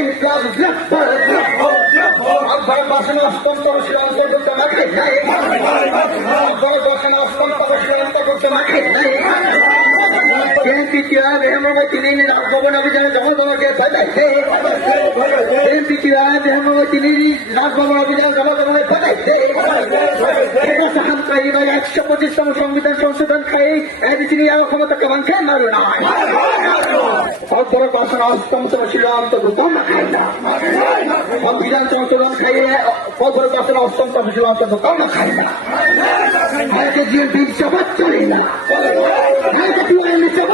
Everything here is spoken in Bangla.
ইনকলাব জিন্দাবাদ ভারত বাসনা অন্তর শ্রীলঙ্কা করতে মাঠে নাই ভারত বাসনা অন্তর শ্রীলঙ্কা করতে মাঠে নাই বিএনপি কিভাবে হেমবতী নিয়ে রাজভবন অভিযানে জনগণকে পাঠাইছে বিএনপি কিভাবে হেমবতী নিয়ে রাজভবন অভিযানে জনগণকে পাঠাইছে 125তম সংবিধান সংশোধন খাই এদিকে নিয়ে ক্ষমতাকে ভাঙছে মারু না ভারত বাসনা অষ্টমতম শ্রীলঙ্কা খাই না সংবিধান সংশোধন খাইয়ে ভারত বাসনা অষ্টমতম শ্রীলঙ্কা খাই না ভারতের বিএনপির জবাব চলে না ভারতের